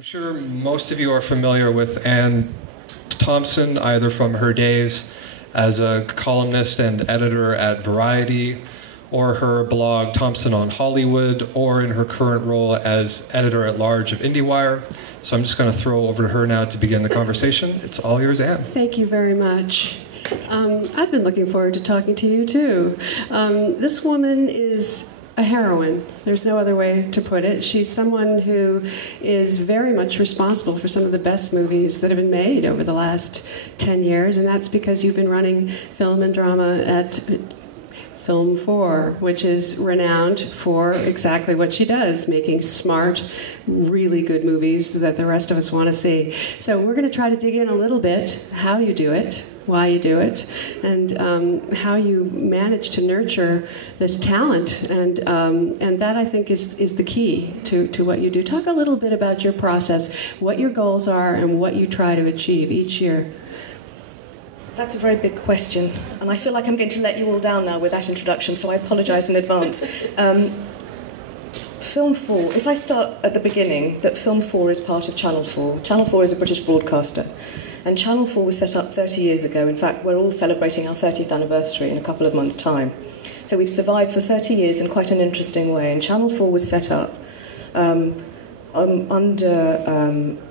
I'm sure most of you are familiar with Anne Thompson, either from her days as a columnist and editor at Variety, or her blog Thompson on Hollywood, or in her current role as editor-at-large of IndieWire. So I'm just going to throw over to her now to begin the conversation. It's all yours, Anne. Thank you very much. I've been looking forward to talking to you, too. This woman is a heroine. There's no other way to put it. She's someone who is very much responsible for some of the best movies that have been made over the last 10 years, and that's because you've been running film and drama at Film 4, which is renowned for exactly what she does, making smart, really good movies that the rest of us want to see. So we're going to try to dig in a little bit how you do it, why you do it, and how you manage to nurture this talent. And that, I think, is the key to what you do. Talk a little bit about your process, what your goals are, and what you try to achieve each year. That's a very big question, and I feel like I'm going to let you all down now with that introduction, so I apologise in advance. Film 4, if I start at the beginning, that Film 4 is part of Channel 4. Channel 4 is a British broadcaster, and Channel 4 was set up 30 years ago. In fact, we're all celebrating our 30th anniversary in a couple of months' time. So we've survived for 30 years in quite an interesting way, and Channel 4 was set up under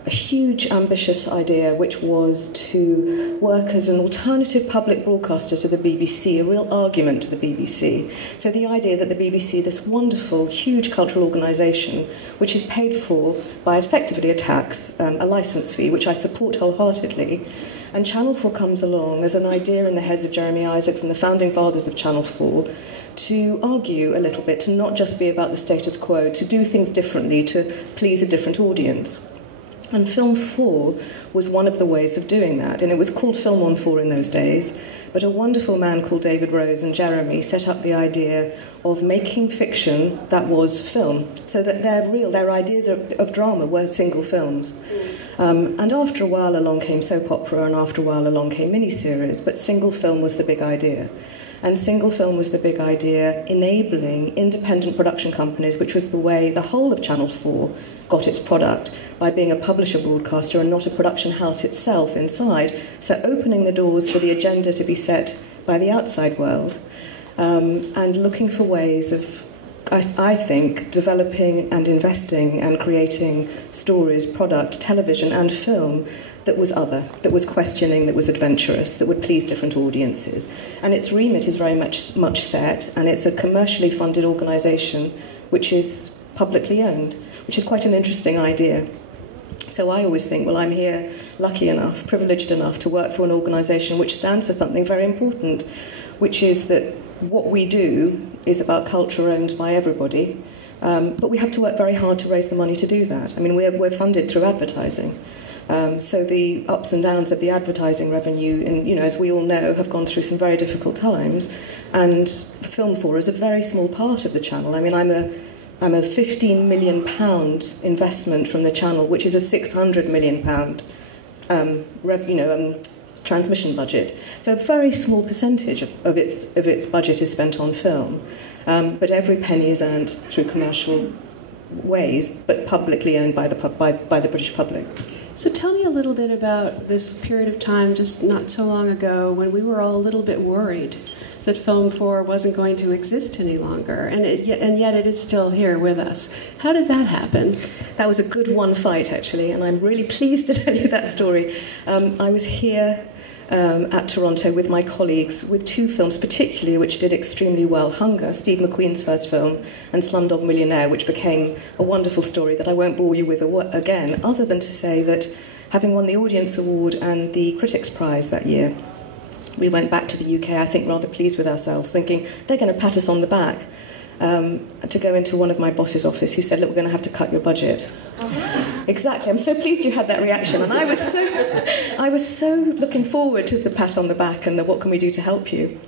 a huge ambitious idea, which was to work as an alternative public broadcaster to the BBC, a real argument to the BBC. So the idea that the BBC, this wonderful, huge cultural organisation, which is paid for by effectively a tax, a licence fee, which I support wholeheartedly, and Channel 4 comes along as an idea in the heads of Jeremy Isaacs and the founding fathers of Channel 4 to argue a little bit, to not just be about the status quo, to do things differently, to please a different audience. And Film 4 was one of the ways of doing that, and it was called Film on 4 in those days, but a wonderful man called David Rose and Jeremy set up the idea of making fiction that was film, so that their ideas of drama were single films. And after a while along came soap opera, and after a while along came miniseries, but single film was the big idea. And single film was the big idea, enabling independent production companies, which was the way the whole of Channel 4 got its product, by being a publisher broadcaster and not a production house itself inside, so opening the doors for the agenda to be set by the outside world, and looking for ways of, I think, developing and investing and creating stories, product, television and film that was other, that was questioning, that was adventurous, that would please different audiences. And its remit is very much set, and it's a commercially funded organisation which is publicly owned, which is quite an interesting idea. So I always think, well, I'm here lucky enough, privileged enough to work for an organisation which stands for something very important, which is that what we do is about culture owned by everybody, but we have to work very hard to raise the money to do that. I mean, we're funded through advertising. So the ups and downs of the advertising revenue, as we all know, have gone through some very difficult times. And Film 4 is a very small part of the channel. I mean, I'm a £15 million investment from the channel, which is a £600 million transmission budget. So a very small percentage of its budget is spent on film, but every penny is earned through commercial ways, but publicly owned by the British public. So tell me a little bit about this period of time just not so long ago when we were all a little bit worried that Film 4 wasn't going to exist any longer, and yet it is still here with us. How did that happen? That was a good one fight, actually, and I'm really pleased to tell you that story. I was here at Toronto with my colleagues with two films particularly which did extremely well. Hunger, Steve McQueen's first film, and Slumdog Millionaire, which became a wonderful story that I won't bore you with again, other than to say that having won the Audience Award and the Critics' Prize that year, we went back to the UK, I think, rather pleased with ourselves, thinking they're going to pat us on the back, to go into one of my boss's office, who said, look, we're going to have to cut your budget. Exactly. I'm so pleased you had that reaction, and I was so looking forward to the pat on the back and the what can we do to help you.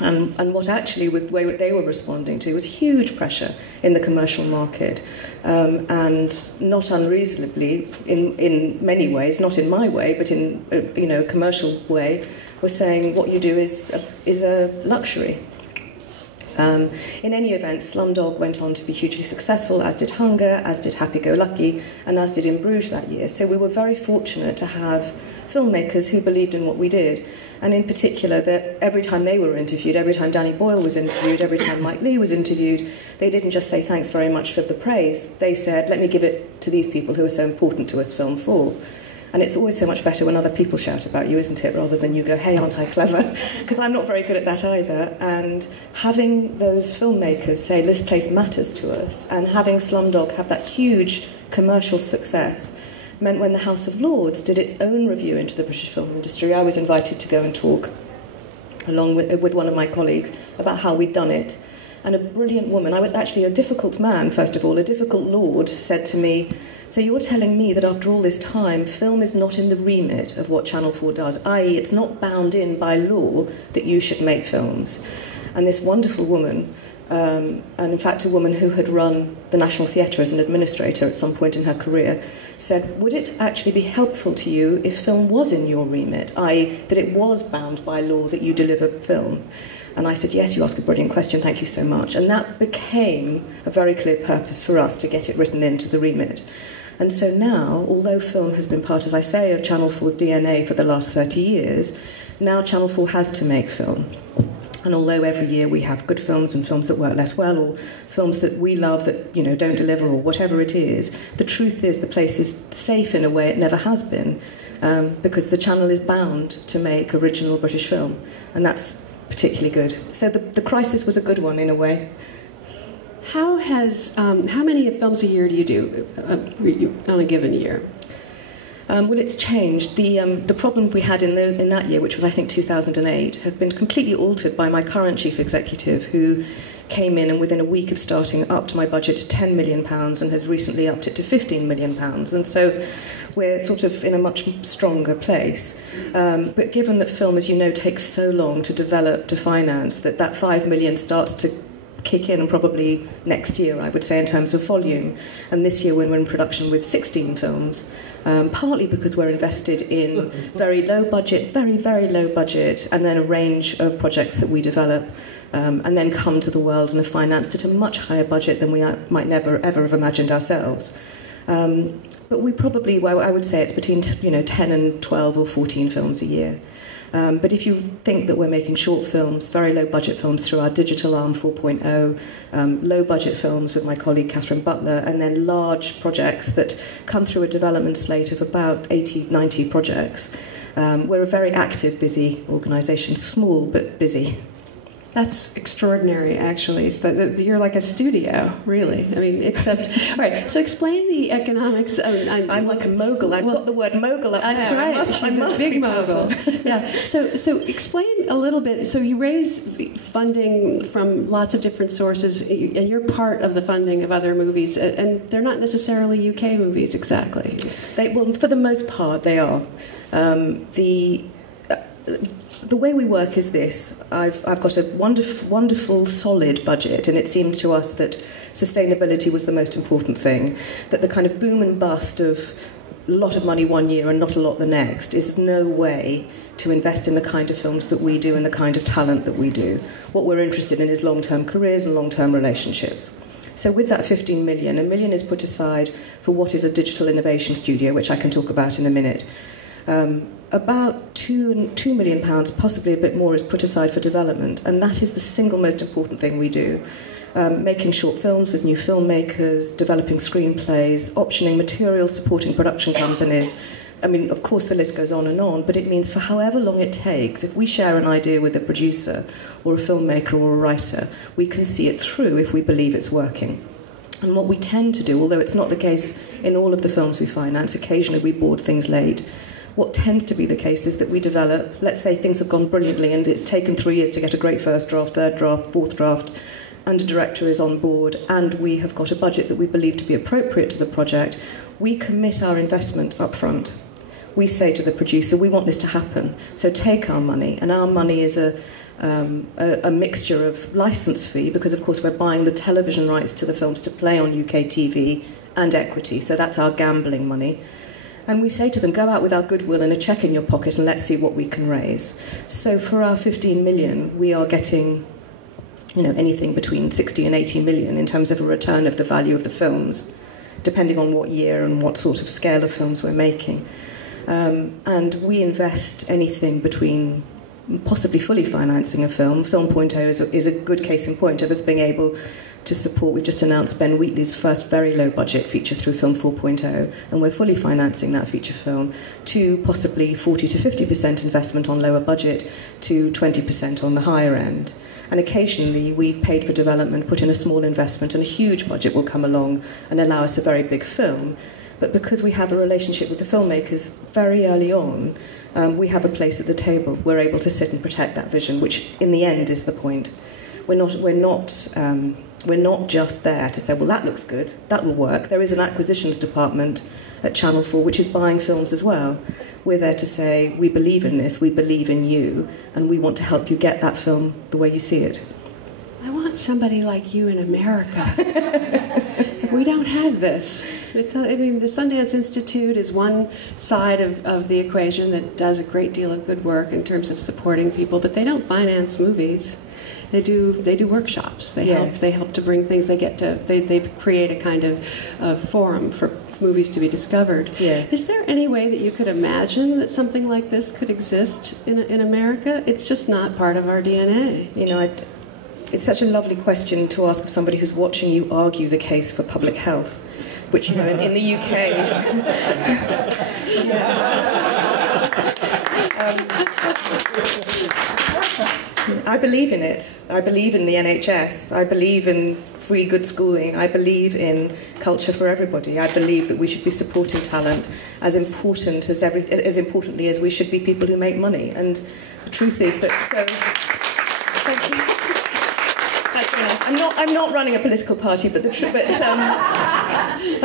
And what actually the way they were responding to was huge pressure in the commercial market, and not unreasonably, in many ways, not in my way, but in a commercial way, were saying what you do is a luxury. In any event, Slumdog went on to be hugely successful, as did Hunger, as did Happy Go Lucky, and as did In Bruges that year. So we were very fortunate to have filmmakers who believed in what we did. And in particular, that every time they were interviewed, every time Danny Boyle was interviewed, every time Mike Leigh was interviewed, they didn't just say thanks very much for the praise. They said, let me give it to these people who are so important to us, Film 4. And it's always so much better when other people shout about you, isn't it, rather than you go, hey, aren't I clever? Because I'm not very good at that either. And having those filmmakers say, this place matters to us, and having Slumdog have that huge commercial success meant when the House of Lords did its own review into the British film industry, I was invited to go and talk along with one of my colleagues about how we'd done it. And a brilliant woman, actually a difficult man, first of all, a difficult lord, said to me, so you're telling me that after all this time, film is not in the remit of what Channel 4 does, i.e. it's not bound in by law that you should make films. And this wonderful woman, and in fact a woman who had run the National Theatre as an administrator at some point in her career, said, would it actually be helpful to you if film was in your remit, i.e. that it was bound by law that you deliver film? And I said, yes, you ask a brilliant question, thank you so much. And that became a very clear purpose for us to get it written into the remit. And so now, although film has been part, as I say, of Channel 4's DNA for the last 30 years, now Channel 4 has to make film. And although every year we have good films and films that work less well, or films that we love that don't deliver, or whatever it is, the truth is the place is safe in a way it never has been, because the channel is bound to make original British film, and that's particularly good. So the crisis was a good one in a way. How many films a year do you do on a given year? Well, it's changed. The problem we had in that year, which was, I think, 2008, have been completely altered by my current chief executive, who came in and within a week of starting upped my budget to £10 million and has recently upped it to £15 million. And so we're sort of in a much stronger place. But given that film, as you know, takes so long to develop, to finance, that £5 million starts to kick in probably next year, I would say, in terms of volume. And this year we're in production with 16 films, partly because we're invested in very low budget, very, very low budget, and then a range of projects that we develop and then come to the world and are financed at a much higher budget than we might never, ever have imagined ourselves. But we probably, well, I would say it's between 10 and 12 or 14 films a year. But if you think that we're making short films, very low budget films through our digital arm 4.0, low budget films with my colleague Catherine Butler, and then large projects that come through a development slate of about 80, 90 projects, we're a very active, busy organisation, small but busy. That's extraordinary, actually. So you're like a studio, really. I mean, except... All right, so explain the economics. I'm like a mogul. I've got the word mogul up that's there. That's right. I must a big be mogul. Yeah. So explain a little bit. So you raise funding from lots of different sources, and you're part of the funding of other movies, and they're not necessarily UK movies, exactly. Well, for the most part, they are. The way we work is this. I've got a wonderful, solid budget, and it seemed to us that sustainability was the most important thing, that the kind of boom and bust of a lot of money one year and not a lot the next is no way to invest in the kind of films that we do and the kind of talent that we do. What we're interested in is long-term careers and long-term relationships. So with that 15 million, $1 million is put aside for what is a digital innovation studio, which I can talk about in a minute. About £2 million, possibly a bit more, is put aside for development, and that is the single most important thing we do. Making short films with new filmmakers, developing screenplays, optioning materials, supporting production companies. I mean, of course, the list goes on, but it means for however long it takes, if we share an idea with a producer or a filmmaker or a writer, we can see it through if we believe it's working. And what we tend to do, although it's not the case in all of the films we finance, occasionally we board things late, what tends to be the case is that we develop, let's say things have gone brilliantly and it's taken 3 years to get a great first draft, third draft, fourth draft, and a director is on board, and we have got a budget that we believe to be appropriate to the project. We commit our investment up front. We say to the producer, we want this to happen, so take our money. And our money is a mixture of license fee, because of course we're buying the television rights to the films to play on UK TV, and equity, so that's our gambling money. And we say to them, go out with our goodwill and a cheque in your pocket and let's see what we can raise. So for our 15 million, we are getting anything between 60 and 80 million in terms of a return of the value of the films, depending on what year and what sort of scale of films we're making. And we invest anything between possibly fully financing a film. Film 4.0 is a good case in point of us being able to support. We've just announced Ben Wheatley's first very low budget feature through Film 4.0, and we're fully financing that feature film, to possibly 40 to 50% investment on lower budget to 20% on the higher end. And occasionally we've paid for development, put in a small investment, and a huge budget will come along and allow us a very big film. But because we have a relationship with the filmmakers very early on, we have a place at the table. We're able to sit and protect that vision, which in the end is the point. We're not just there to say, well, that looks good, that will work. There is an acquisitions department at Channel 4 which is buying films as well. We're there to say, we believe in this, we believe in you, and we want to help you get that film the way you see it. I want somebody like you in America. We don't have this. The Sundance Institute is one side of the equation that does a great deal of good work in terms of supporting people, but they don't finance movies. They do workshops. They help to bring things. They create a kind of forum for movies to be discovered. Yes. Is there any way that you could imagine that something like this could exist in America? It's just not part of our DNA. It's such a lovely question to ask of somebody who's watching you argue the case for public health, which, in the UK... I believe in it. I believe in the NHS. I believe in free, good schooling. I believe in culture for everybody. I believe that we should be supporting talent as importantly as we should be people who make money. And the truth is that... So, thank you. I'm not running a political party, but I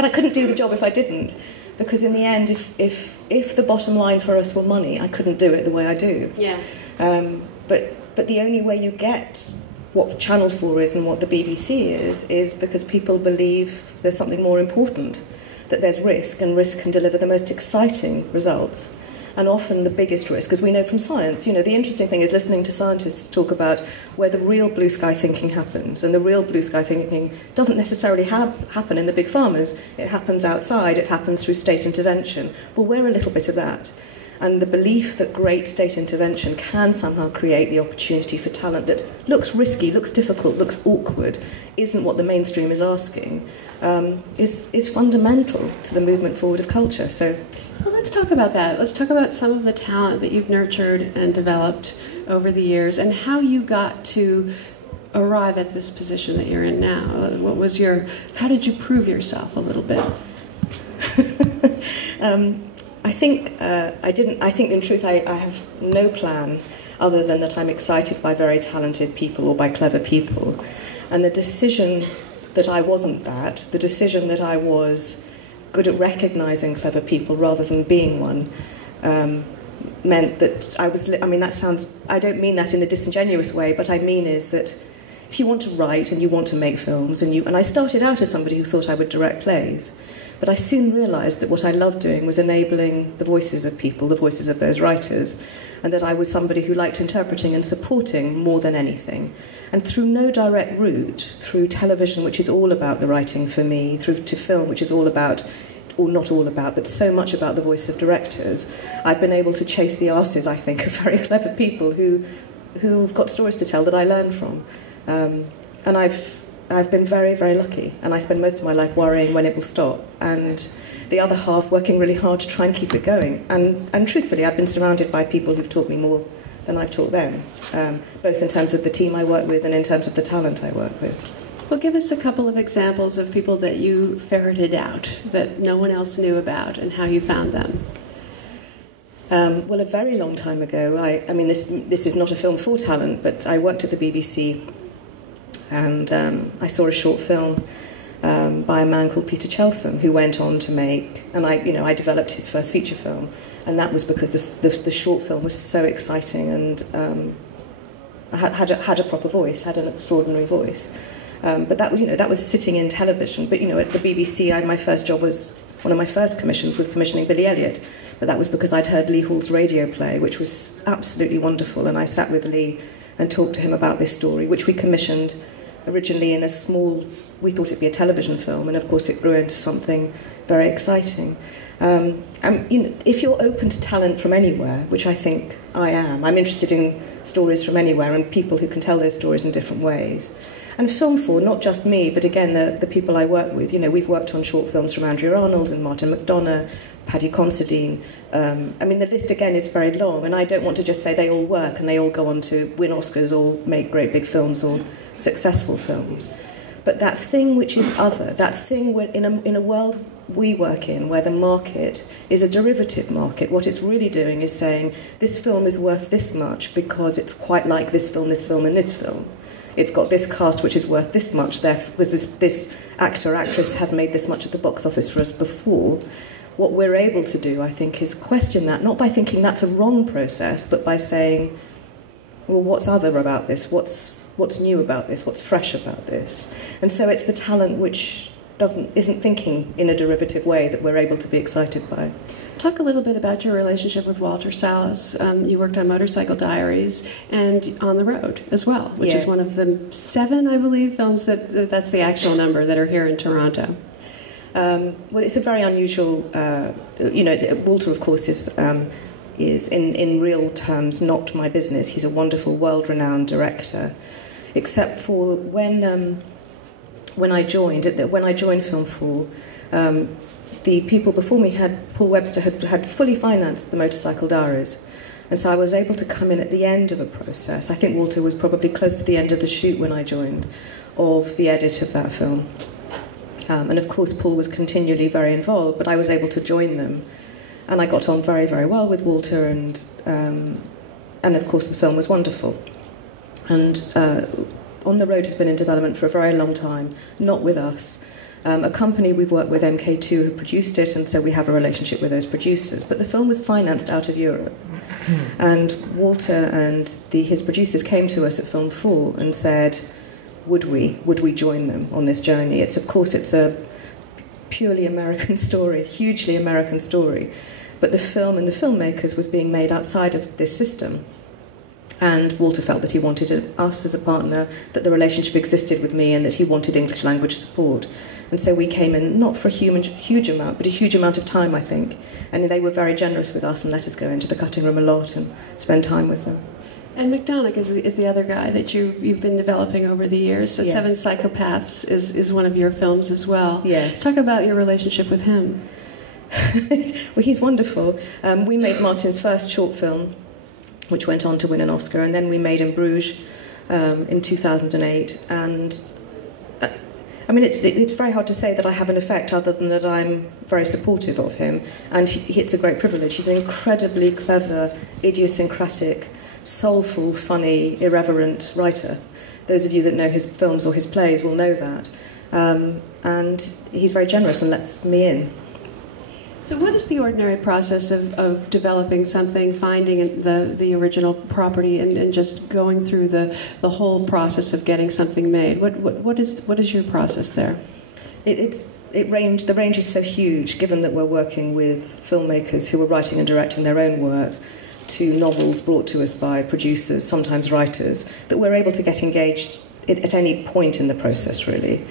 couldn't do the job if I didn't, because in the end, if the bottom line for us were money, I couldn't do it the way I do. Yeah. But the only way you get what Channel 4 is and what the BBC is because people believe there's something more important, that there's risk, and risk can deliver the most exciting results. And often the biggest risk, as we know from science. The interesting thing is listening to scientists talk about where the real blue sky thinking happens. And the real blue sky thinking doesn't necessarily happen in the big farmers. It happens outside. It happens through state intervention. Well, we're a little bit of that. And the belief that great state intervention can somehow create the opportunity for talent that looks risky, looks difficult, looks awkward, isn't what the mainstream is asking, is fundamental to the movement forward of culture. So, well, let's talk about that. Let's talk about some of the talent that you've nurtured and developed over the years, and how you got to arrive at this position that you're in now. How did you prove yourself a little bit? I think in truth I have no plan other than that I'm excited by very talented people or by clever people. And the decision that I wasn't that, the decision that I was good at recognising clever people rather than being one, meant that I don't mean that in a disingenuous way, but I mean is that if you want to write and you want to make films, and I started out as somebody who thought I would direct plays, but I soon realised that what I loved doing was enabling the voices of people, the voices of those writers, and that I was somebody who liked interpreting and supporting more than anything. And through no direct route, through television, which is all about the writing for me, through to film, which is all about, or not all about, but so much about the voice of directors, I've been able to chase the arses, I think, of very clever people who've got stories to tell that I learn from. And I've been very, very lucky, and I spend most of my life worrying when it will stop, and the other half working really hard to try and keep it going. And truthfully, I've been surrounded by people who've taught me more than I've taught them, both in terms of the team I work with and in terms of the talent I work with. Well, give us a couple of examples of people that you ferreted out, that no one else knew about, and how you found them. Well, a very long time ago, this is not a film for talent, but I worked at the BBC, and I saw a short film by a man called Peter Chelsom, who went on to make, and I developed his first feature film, and that was because the short film was so exciting and had a proper voice, had an extraordinary voice. But that was sitting in television. But at the BBC, my first job was, one of my first commissions was commissioning Billy Elliot, but that was because I'd heard Lee Hall's radio play, which was absolutely wonderful, and I sat with Lee and talk to him about this story, which we commissioned originally in a small, we thought it'd be a television film, and of course it grew into something very exciting. If you're open to talent from anywhere, which I think I am, I'm interested in stories from anywhere and people who can tell those stories in different ways. And Film 4, not just me, but again, the people I work with. We've worked on short films from Andrea Arnold and Martin McDonagh, Paddy Considine. The list, again, is very long, and I don't want to just say they all work and they all go on to win Oscars or make great big films or successful films. But that thing which is other, that thing in a world we work in, where the market is a derivative market, what it's really doing is saying, this film is worth this much because it's quite like this film, and this film. It's got this cast which is worth this much, therefore this actor or actress has made this much at the box office for us before. What we're able to do, I think, is question that, not by thinking that's a wrong process, but by saying, well, what's other about this? What's new about this? What's fresh about this? And so it's the talent which isn't thinking in a derivative way that we're able to be excited by. Talk a little bit about your relationship with Walter Salles. You worked on Motorcycle Diaries and On the Road as well, which Yes. is one of the 7, I believe, films that's the actual number that are here in Toronto. Well, it's a very unusual. Walter, of course, is in real terms not my business. He's a wonderful, world-renowned director, except for when I joined Film 4. The people before me Paul Webster had fully financed the Motorcycle Diaries, and so I was able to come in at the end of a process. I think Walter was probably close to the end of the shoot when I joined, of the edit of that film. And of course Paul was continually very involved, but I was able to join them, and I got on very, very well with Walter, and of course the film was wonderful. And On the Road has been in development for a very long time, not with us. A company we've worked with, MK2, who produced it, and so we have a relationship with those producers. But the film was financed out of Europe. And Walter and his producers came to us at Film 4 and said, would we join them on this journey? It's a purely American story, hugely American story. But the film and the filmmakers was being made outside of this system. And Walter felt that he wanted us as a partner, that the relationship existed with me, and that he wanted English language support. And so we came in, not for a huge amount, but a huge amount of time, I think. And they were very generous with us and let us go into the cutting room a lot and spend time with them. And McDonagh is the other guy that you've been developing over the years. So Yes. 7 Psychopaths is one of your films as well. Yes. Talk about your relationship with him. Well, he's wonderful. We made Martin's first short film, which went on to win an Oscar, and then we made In Bruges in 2008. And it's very hard to say that I have an effect other than that I'm very supportive of him, and it's a great privilege. He's an incredibly clever, idiosyncratic, soulful, funny, irreverent writer. Those of you that know his films or his plays will know that. And he's very generous and lets me in. So what is the ordinary process of developing something, finding the original property, and just going through the whole process of getting something made? What is your process there? The range is so huge, given that we're working with filmmakers who are writing and directing their own work, to novels brought to us by producers, sometimes writers, that we're able to get engaged at any point in the process, really.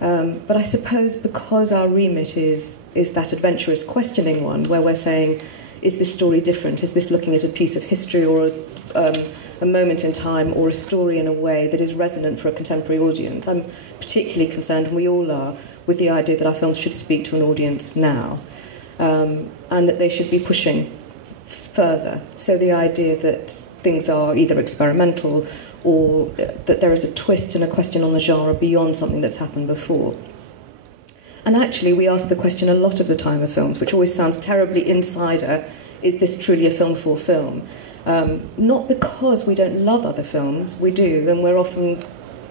But I suppose because our remit is that adventurous questioning one, where we're saying, is this story different? Is this looking at a piece of history or a moment in time, or a story in a way that is resonant for a contemporary audience? I'm particularly concerned, and we all are, with the idea that our films should speak to an audience now, and that they should be pushing further. So the idea that things are either experimental or that there is a twist and a question on the genre beyond something that's happened before. And actually, we ask the question a lot of the time of films, which always sounds terribly insider, is this truly a film for film? Not because we don't love other films, we do, and we're often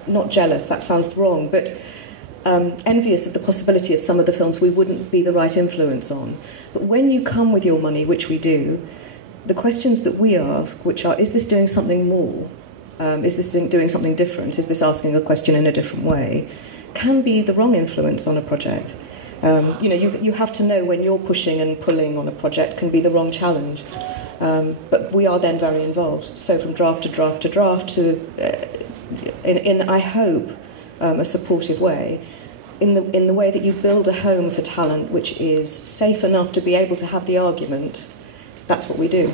not jealous, that sounds wrong, but envious of the possibility of some of the films we wouldn't be the right influence on. But when you come with your money, which we do, the questions that we ask, which are, is this doing something more? Is this doing something different? Is this asking a question in a different way? Can be the wrong influence on a project. You have to know when you're pushing and pulling on a project can be the wrong challenge. But we are then very involved. So from draft to draft to draft to, in I hope, a supportive way, in the way that you build a home for talent which is safe enough to be able to have the argument. That's what we do.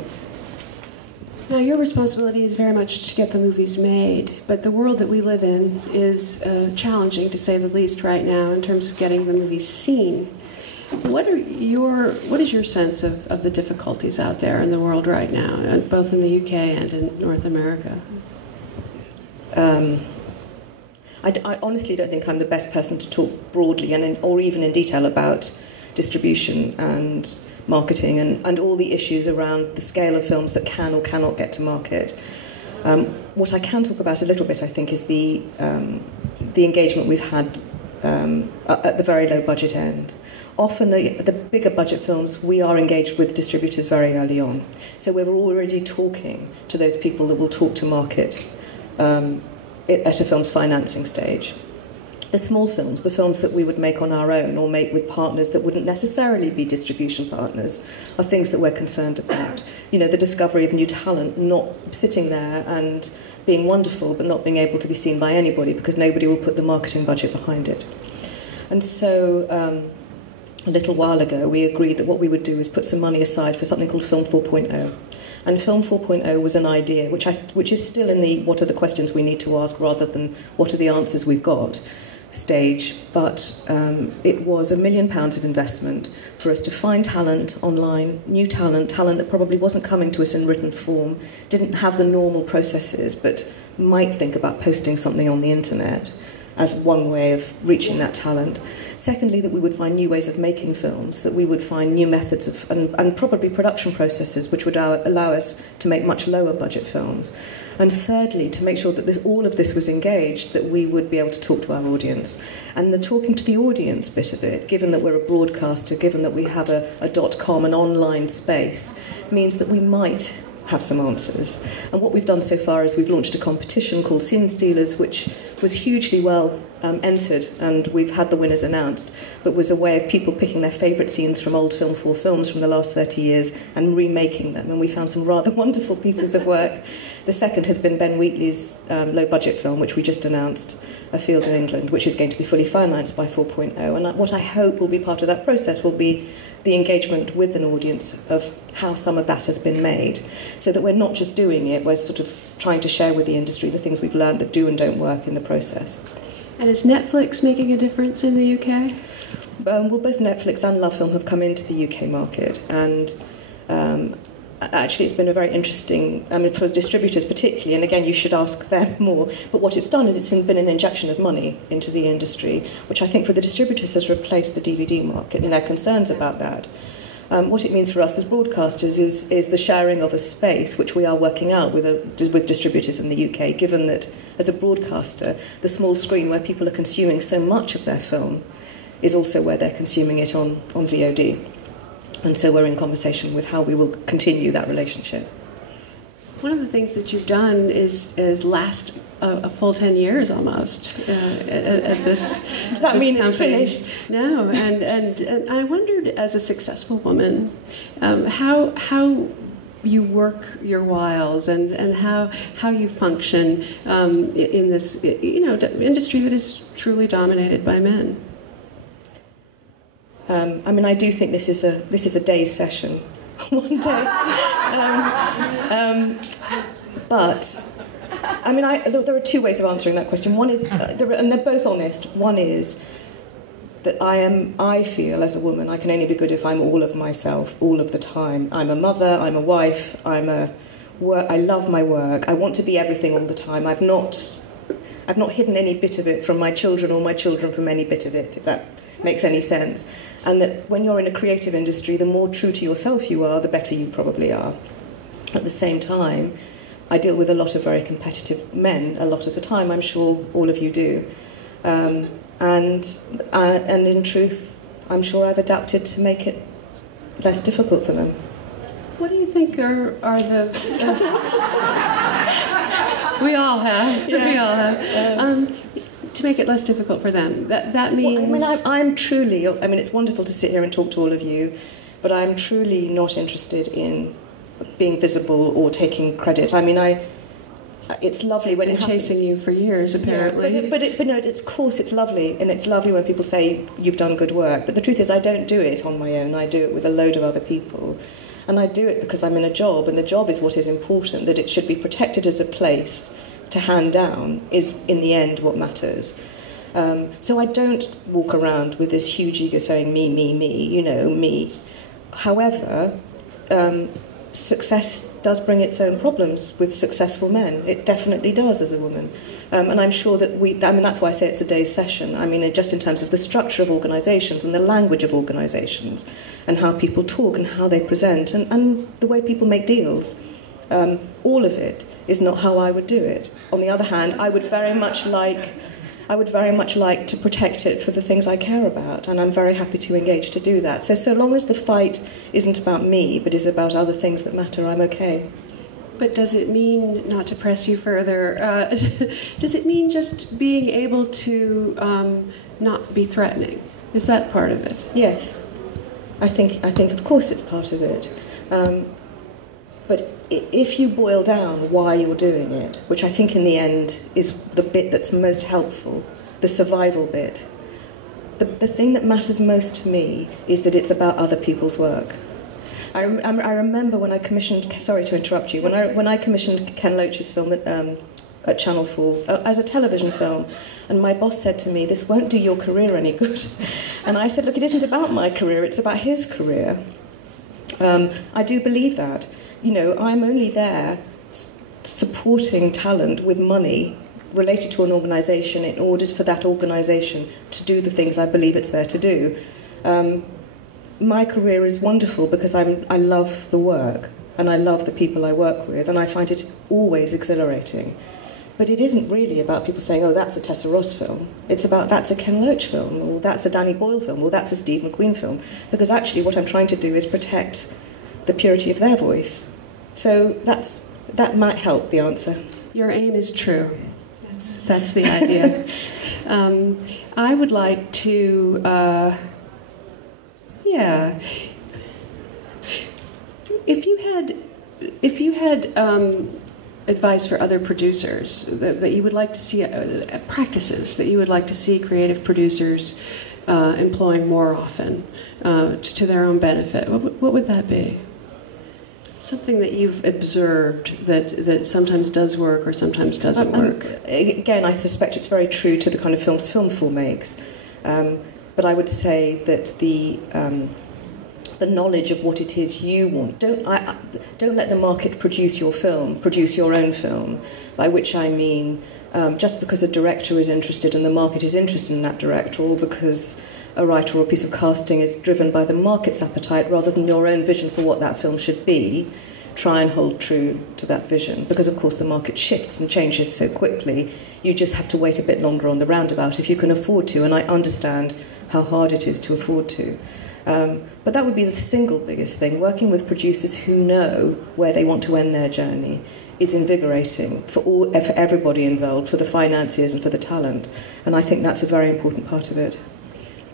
Now, your responsibility is very much to get the movies made, but the world that we live in is challenging, to say the least, right now in terms of getting the movies seen. What is your sense of the difficulties out there in the world right now, both in the UK and in North America? I honestly don't think I'm the best person to talk broadly or even in detail about distribution and marketing and all the issues around the scale of films that can or cannot get to market. What I can talk about a little bit, I think, is the engagement we've had at the very low budget end. Often the bigger budget films, we are engaged with distributors very early on. So we're already talking to those people that will talk to market at a film's financing stage. The small films, the films that we would make on our own or make with partners that wouldn't necessarily be distribution partners, are things that we're concerned about. You know, the discovery of new talent, not sitting there and being wonderful but not being able to be seen by anybody because nobody will put the marketing budget behind it. And so a little while ago we agreed that what we would do is put some money aside for something called Film 4.0. And Film 4.0 was an idea which is still in the what are the questions we need to ask rather than what are the answers we've got stage, but it was £1 million of investment for us to find talent online, new talent that probably wasn't coming to us in written form, didn't have the normal processes, but might think about posting something on the internet as one way of reaching that talent. Secondly, that we would find new ways of making films, that we would find new methods of, and probably production processes which would allow us to make much lower budget films. And thirdly, to make sure that all of this was engaged, that we would be able to talk to our audience. And the talking to the audience bit of it, given that we're a broadcaster, given that we have a .com, an online space, means that we might have some answers. And what we've done so far is we've launched a competition called Scene Stealers, which was hugely well entered, and we've had the winners announced, but was a way of people picking their favourite scenes from old Film 4 films from the last 30 years and remaking them, and we found some rather wonderful pieces of work. The second has been Ben Wheatley's low-budget film, which we just announced, A Field in England, which is going to be fully financed by 4.0, and what I hope will be part of that process will be the engagement with an audience of how some of that has been made, so that we're not just doing it, we're sort of trying to share with the industry the things we've learned that do and don't work in the process. And is Netflix making a difference in the UK? Well, both Netflix and Love Film have come into the UK market, and actually it's been a very interesting, I mean, for distributors particularly, and again you should ask them more, but what it's done is it's been an injection of money into the industry, which I think for the distributors has replaced the DVD market, and their concerns about that. What it means for us as broadcasters is the sharing of a space, which we are working out with distributors in the UK, given that as a broadcaster, the small screen where people are consuming so much of their film is also where they're consuming it on VOD. And so we're in conversation with how we will continue that relationship. One of the things that you've done is last a full 10 years almost at this. Does that mean company. It's finished? No, and I wondered, as a successful woman, how you work your wiles and how you function in this industry that is truly dominated by men. I mean, I do think this is a day's session, one day. But I mean, there are two ways of answering that question. One is, and they're both honest. One is that I feel as a woman, I can only be good if I'm all of myself, all of the time. I'm a mother, I'm a wife, I love my work. I want to be everything all the time. I've not hidden any bit of it from my children or my children from any bit of it, if that makes any sense. And that when you're in a creative industry, the more true to yourself you are, the better you probably are. At the same time, I deal with a lot of very competitive men a lot of the time. I'm sure all of you do. And in truth, I'm sure I've adapted to make it less difficult for them. What do you think are the... We all have. Yeah. We all have. To make it less difficult for them. That means... Well, I'm truly... I mean, it's wonderful to sit here and talk to all of you, but I'm truly not interested in being visible or taking credit. I mean, it's lovely when it happens. Chasing you for years, apparently. Yeah, but no, of course it's lovely, and it's lovely when people say you've done good work. But the truth is, I don't do it on my own. I do it with a load of other people, and I do it because I'm in a job, and the job is what is important. That it should be protected as a place to hand down is, in the end, what matters. So I don't walk around with this huge ego saying me, me. However, success does bring its own problems with successful men. It definitely does as a woman. And I'm sure that that's why I say it's a day's session. I mean, just in terms of the structure of organisations and the language of organisations and how people talk and how they present and the way people make deals. All of it is not how I would do it. On the other hand, I would very much like to protect it for the things I care about, and I'm very happy to engage to do that. So long as the fight isn't about me, but is about other things that matter, I'm okay. But does it mean, not to press you further, does it mean just being able to not be threatening? Is that part of it? Yes. I think of course it's part of it. But if you boil down why you're doing it, which I think in the end is the bit that's most helpful, the survival bit, the thing that matters most to me is that it's about other people's work. I remember when I commissioned, sorry to interrupt you, when I commissioned Ken Loach's film at Channel 4 as a television film, and my boss said to me, "This won't do your career any good." And I said, "Look, it isn't about my career, it's about his career." I do believe that. You know, I'm only there supporting talent with money related to an organisation in order for that organisation to do the things I believe it's there to do. My career is wonderful because I love the work and I love the people I work with, and I find it always exhilarating. But it isn't really about people saying, "Oh, that's a Tessa Ross film." It's about, that's a Ken Loach film, or that's a Danny Boyle film, or that's a Steve McQueen film. Because actually what I'm trying to do is protect the purity of their voice. So that might help the answer. Your aim is true. That's the idea. I would like to, if you had advice for other producers that you would like to see, practices that you would like to see creative producers employing more often to their own benefit, what would that be? Something that you've observed that sometimes does work or sometimes doesn't work. Again, I suspect it's very true to the kind of films Film 4 makes. But I would say that the knowledge of what it is you want. Don't let the market produce your film, produce your own film, by which I mean just because a director is interested and the market is interested in that director, or because a writer or a piece of casting is driven by the market's appetite rather than your own vision for what that film should be, try and hold true to that vision. Because, of course, the market shifts and changes so quickly, you just have to wait a bit longer on the roundabout if you can afford to, and I understand how hard it is to afford to. But that would be the single biggest thing. Working with producers who know where they want to end their journey is invigorating for everybody involved, for the financiers and for the talent. And I think that's a very important part of it.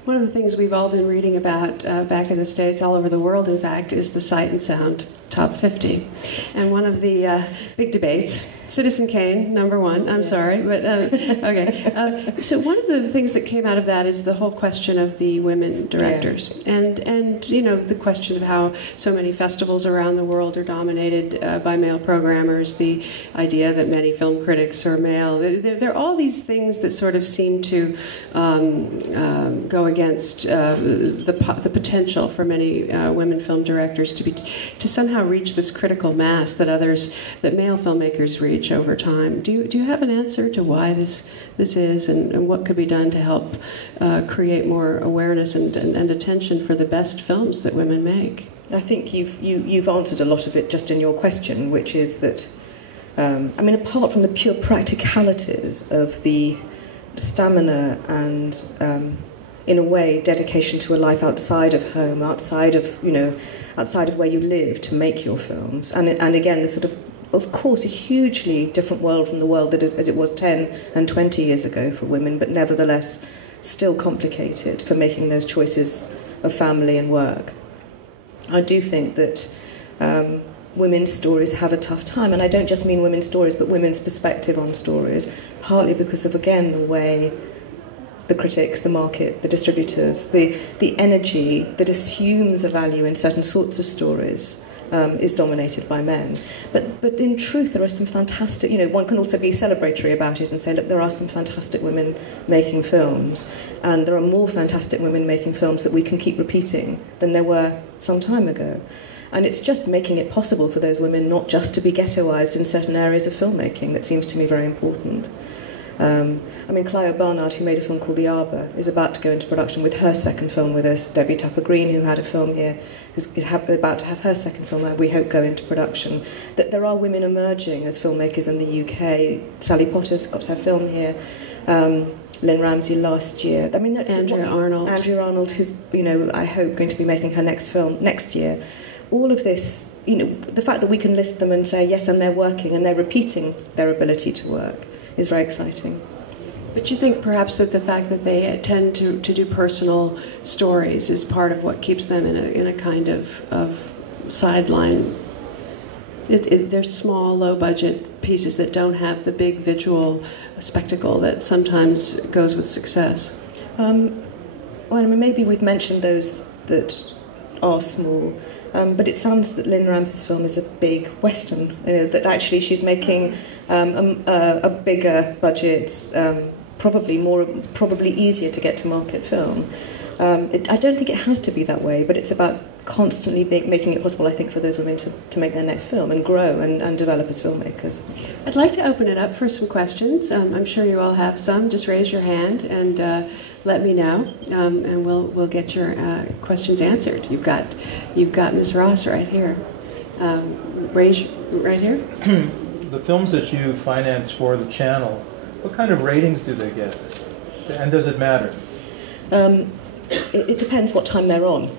One of the things we've all been reading about back in the States, all over the world, in fact, is the Sight and Sound Top 50. And one of the big debates, Citizen Kane, number one, I'm sorry, but okay. So one of the things that came out of that is the whole question of the women directors. Yeah. And you know, the question of how so many festivals around the world are dominated by male programmers, the idea that many film critics are male. There are all these things that sort of seem to go against the potential for many women film directors to somehow reach this critical mass that male filmmakers reach over time. Do you have an answer to why this is, and what could be done to help create more awareness and attention for the best films that women make? I think you've answered a lot of it just in your question, which is that I mean, apart from the pure practicalities of the stamina and in a way, dedication to a life outside of home, outside of where you live to make your films. And again, the sort of course, a hugely different world from the world as it was 10 and 20 years ago for women, but nevertheless still complicated for making those choices of family and work. I do think that women's stories have a tough time. And I don't just mean women's stories, but women's perspective on stories, partly because of, again, the way the critics, the market, the distributors, the energy that assumes a value in certain sorts of stories is dominated by men. But in truth, there are some fantastic, one can also be celebratory about it and say, look, there are some fantastic women making films, and there are more fantastic women making films that we can keep repeating than there were some time ago. And it's just making it possible for those women not just to be ghettoized in certain areas of filmmaking that seems to me very important. Clio Barnard, who made a film called The Arbor, is about to go into production with her second film with us. Debbie Tucker-Green, who had a film here, is about to have her second film, we hope, go into production. That there are women emerging as filmmakers in the UK. Sally Potter's got her film here. Lynn Ramsey last year. Andrea Arnold, who's, I hope, going to be making her next film next year. All of this, the fact that we can list them and say, yes, and they're working, and they're repeating their ability to work, is very exciting. But you think perhaps that the fact that they tend to do personal stories is part of what keeps them in a kind of sideline? They're small, low-budget pieces that don't have the big visual spectacle that sometimes goes with success. Maybe we've mentioned those that are small. But it sounds that Lynn Ramsey's film is a big Western, that actually she's making a bigger budget, probably easier to get to market film. I don't think it has to be that way, but it's about constantly making it possible, I think, for those women to make their next film and grow and develop as filmmakers. I'd like to open it up for some questions. I'm sure you all have some. Just raise your hand and let me know, and we'll get your questions answered. You've got Ms. Ross right here. Raise right here. The films that you finance for the channel, what kind of ratings do they get, and does it matter? It depends what time they're on,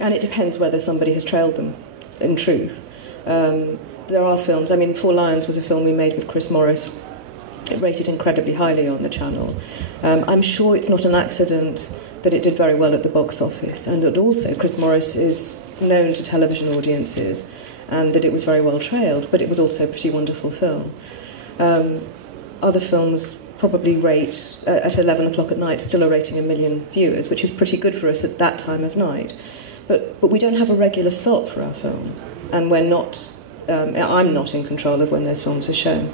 and it depends whether somebody has trailed them. In truth, there are films. Four Lions was a film we made with Chris Morris. It rated incredibly highly on the channel. I'm sure it's not an accident that it did very well at the box office, and that also Chris Morris is known to television audiences, and that it was very well trailed, but it was also a pretty wonderful film. Other films probably rate at 11 o'clock at night, still are rating 1 million viewers, which is pretty good for us at that time of night. But we don't have a regular slot for our films, and we're not. I'm not in control of when those films are shown.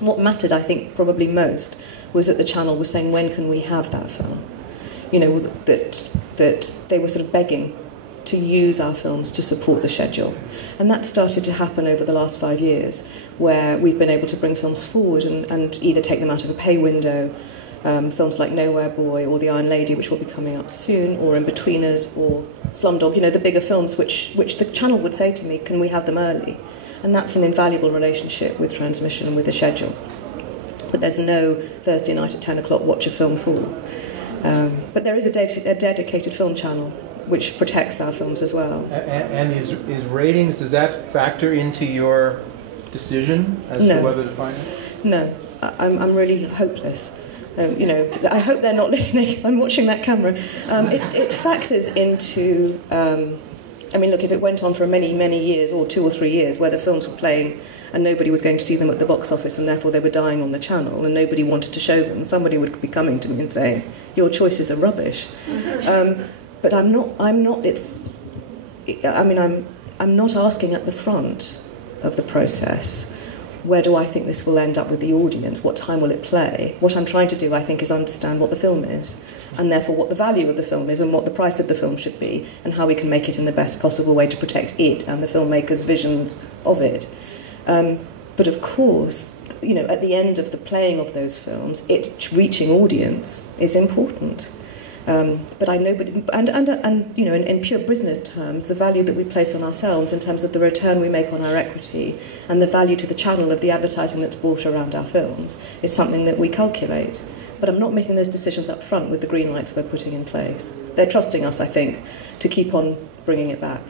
What mattered, I think, probably most was that the channel was saying, when can we have that film? That they were sort of begging to use our films to support the schedule. And that started to happen over the last 5 years, where we've been able to bring films forward and either take them out of a pay window, films like Nowhere Boy or The Iron Lady, which will be coming up soon, or In-Betweeners, or Slumdog, the bigger films which the channel would say to me, can we have them early? And that's an invaluable relationship with transmission and with the schedule. But there's no Thursday night at 10 o'clock, watch a film for. But there is a dedicated film channel which protects our films as well. And is ratings, does that factor into your decision as to whether to finance? No, I'm really hopeless. I hope they're not listening. I'm watching that camera. It factors into... if it went on for many, many years, or 2 or 3 years, where the films were playing and nobody was going to see them at the box office, and therefore they were dying on the channel and nobody wanted to show them, somebody would be coming to me and saying, your choices are rubbish. But I'm not asking at the front of the process, where do I think this will end up with the audience? What time will it play? What I'm trying to do, I think, is understand what the film is, and therefore what the value of the film is and what the price of the film should be, and how we can make it in the best possible way to protect it and the filmmaker's visions of it. But of course, at the end of the playing of those films, it reaching audience is important. But I know, in pure business terms, the value that we place on ourselves in terms of the return we make on our equity and the value to the channel of the advertising that's bought around our films is something that we calculate. But I'm not making those decisions up front with the green lights we're putting in place. They're trusting us, I think, to keep on bringing it back.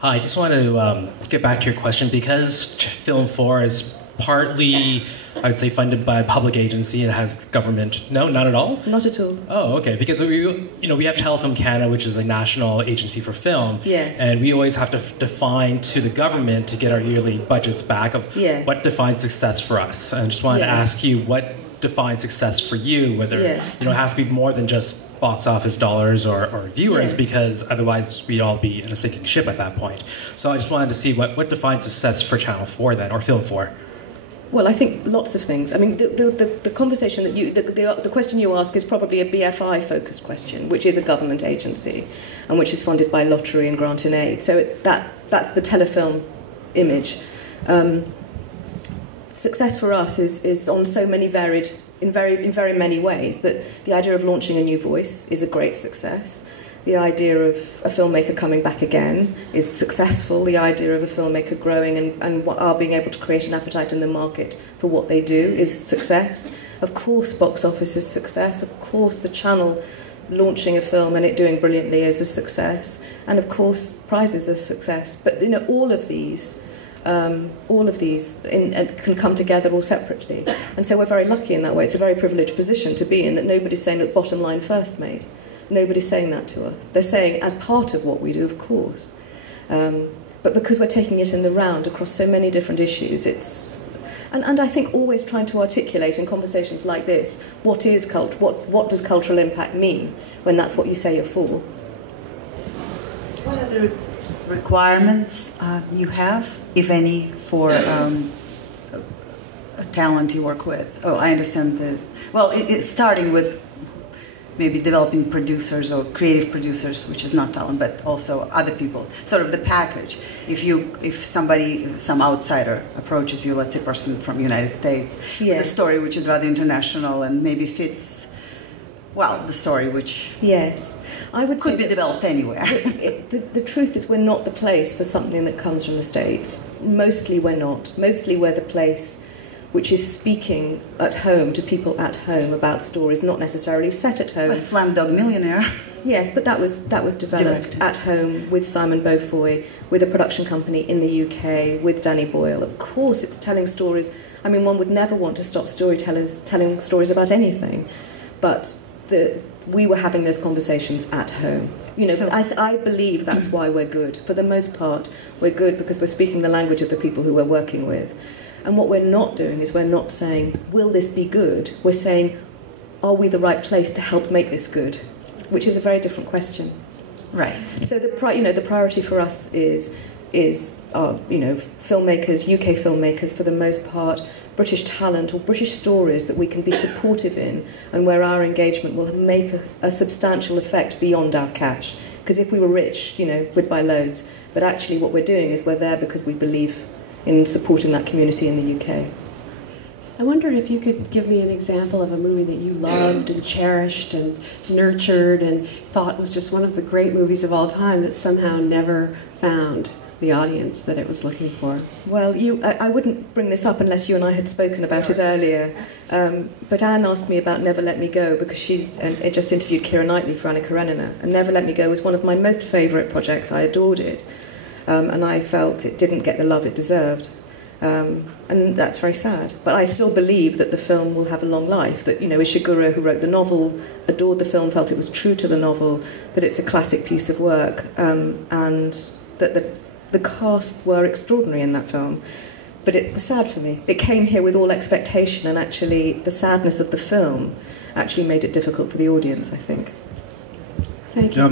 Hi, I just want to get back to your question. Because Film 4 is partly, I would say, funded by a public agency and has government? No, not at all? Not at all. Oh, okay. Because we have Telefilm Canada, which is a national agency for film. Yes. And we always have to define to the government to get our yearly budgets back of what defines success for us. And I just wanted to ask you, what defines success for you? Whether it has to be more than just box office dollars or viewers, because otherwise we'd all be in a sinking ship at that point. So I just wanted to see what defines success for Channel 4 then, or Film 4. Well, I think lots of things. I mean, the conversation that the question you ask is probably a BFI-focused question, which is a government agency, and which is funded by lottery and grant and aid. So that's the telefilm image. Success for us is on so many in very many ways. That the idea of launching a new voice is a great success. The idea of a filmmaker coming back again is successful. The idea of a filmmaker growing and being able to create an appetite in the market for what they do is success. Of course, box office is success. Of course, the channel launching a film and it doing brilliantly is a success. And of course, prizes are a success. But all of these can come together all separately. And so we're very lucky in that way. It's a very privileged position to be in, that nobody's saying, look, bottom line first, mate. Nobody's saying that to us. They're saying, as part of what we do, of course. But because we're taking it in the round across so many different issues, and I think always trying to articulate in conversations like this, what does cultural impact mean when that's what you say you're for? What are the requirements you have, if any, for a talent you work with? Oh, I understand it's starting with maybe developing producers or creative producers, which is not talent, but also other people, sort of the package. If some outsider approaches you, let's say a person from the United States, with a story which is rather international and maybe fits, the story which I would could be developed anywhere. The truth is we're not the place for something that comes from the States. Mostly we're not. Mostly we're the place which is speaking at home to people at home about stories not necessarily set at home. Well, Slumdog Millionaire. Yes, but that was developed at home with Simon Beaufoy, with a production company in the UK, with Danny Boyle. Of course, it's telling stories. I mean, one would never want to stop storytellers telling stories about anything, but we were having those conversations at home. I believe that's why we're good. For the most part, we're good because we're speaking the language of the people who we're working with. And what we're not doing is we're not saying, will this be good? We're saying, are we the right place to help make this good? Which is a very different question. Right. So the priority for us is filmmakers, UK filmmakers for the most part, British talent or British stories that we can be supportive in, and where our engagement will make a substantial effect beyond our cash. Because if we were rich, we'd buy loads. But actually what we're doing is we're there because we believe in supporting that community in the UK. I wondered if you could give me an example of a movie that you loved and cherished and nurtured and thought was just one of the great movies of all time that somehow never found the audience that it was looking for. Well, I wouldn't bring this up unless you and I had spoken about it earlier. But Anne asked me about Never Let Me Go because she just interviewed Keira Knightley for Anna Karenina. And Never Let Me Go was one of my most favourite projects. I adored it. And I felt it didn't get the love it deserved. And that's very sad. But I still believe that the film will have a long life, that, Ishiguro, who wrote the novel, adored the film, felt it was true to the novel, that it's a classic piece of work, and that the cast were extraordinary in that film. But it was sad for me. It came here with all expectation, and actually the sadness of the film actually made it difficult for the audience, I think. Thank you.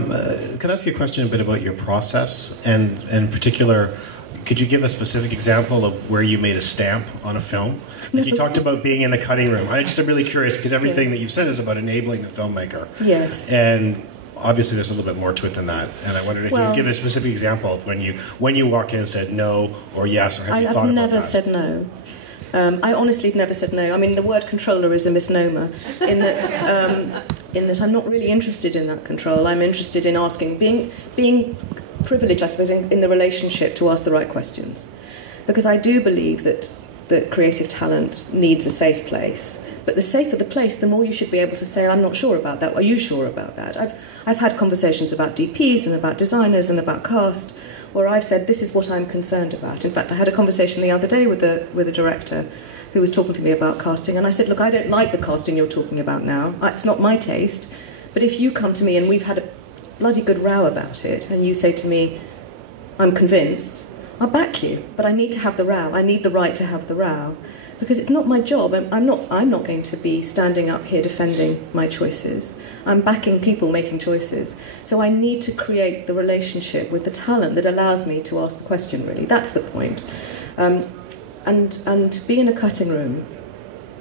Can I ask you a question a bit about your process? And in particular, could you give a specific example of where you made a stamp on a film? Like you talked about being in the cutting room. I'm really curious because everything that you've said is about enabling the filmmaker. Yes. And obviously there's a little bit more to it than that. And I wondered if you could give a specific example of when you walked in and said no or yes, or have you thought about that? I've never said no. I honestly have never said no. I mean, the word controller is a misnomer in that I'm not really interested in that control. I'm interested in asking, being privileged, I suppose, in the relationship to ask the right questions. Because I do believe that creative talent needs a safe place. But the safer the place, the more you should be able to say, I'm not sure about that. Are you sure about that? I've had conversations about DPs and about designers and about cast where I've said, this is what I'm concerned about. In fact, I had a conversation the other day with a director who was talking to me about casting, and I said, look, I don't like the casting you're talking about now. It's not my taste. But if you come to me and we've had a bloody good row about it, and you say to me, I'm convinced, I'll back you. But I need to have the row. I need the right to have the row. Because it's not my job. I'm not going to be standing up here defending my choices. I'm backing people making choices. So I need to create the relationship with the talent that allows me to ask the question, really. That's the point. And to be in a cutting room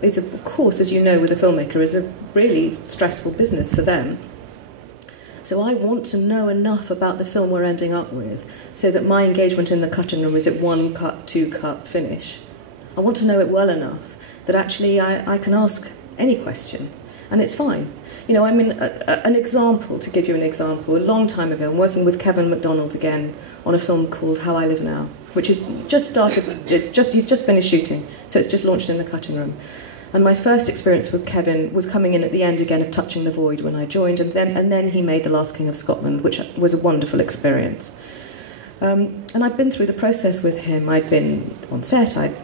is, of course, as you know, with a filmmaker, is a really stressful business for them. So I want to know enough about the film we're ending up with so that my engagement in the cutting room is at 1 cut, 2 cut finish. I want to know it well enough that actually I can ask any question, and it's fine. You know, I mean, an example, to give you an example, a long time ago, I'm working with Kevin MacDonald again on a film called How I Live Now, which is just started, he's just finished shooting, so it's just launched in the cutting room. And my first experience with Kevin was coming in at the end again of Touching the Void when I joined, and then he made The Last King of Scotland, which was a wonderful experience. And I'd been through the process with him. I'd been on set, I'd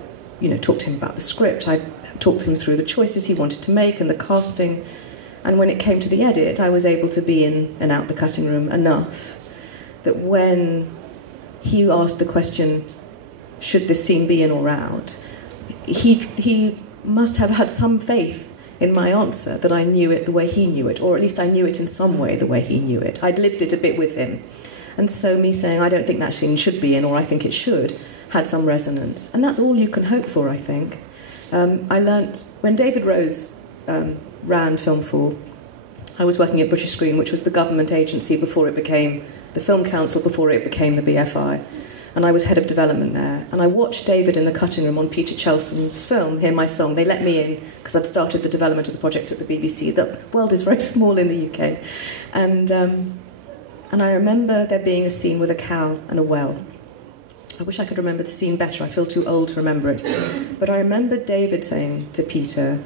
talked to him about the script, I'd talked him through the choices he wanted to make and the casting, and when it came to the edit, I was able to be in and out the cutting room enough that when he asked the question, should this scene be in or out, he must have had some faith in my answer that I knew it the way he knew it, or at least I knew it in some way the way he knew it. I'd lived it a bit with him. And so me saying, I don't think that scene should be in, or I think it should, had some resonance. And that's all you can hope for, I think. I learnt, when David Rose ran Film Fall, I was working at British Screen, which was the government agency before it became the Film Council, before it became the BFI. And I was head of development there. And I watched David in the cutting room on Peter Chelson's film, Hear My Song. They let me in because I'd started the development of the project at the BBC. The world is very small in the UK. And I remember there being a scene with a cow and a well. I wish I could remember the scene better. I feel too old to remember it. But I remember David saying to Peter,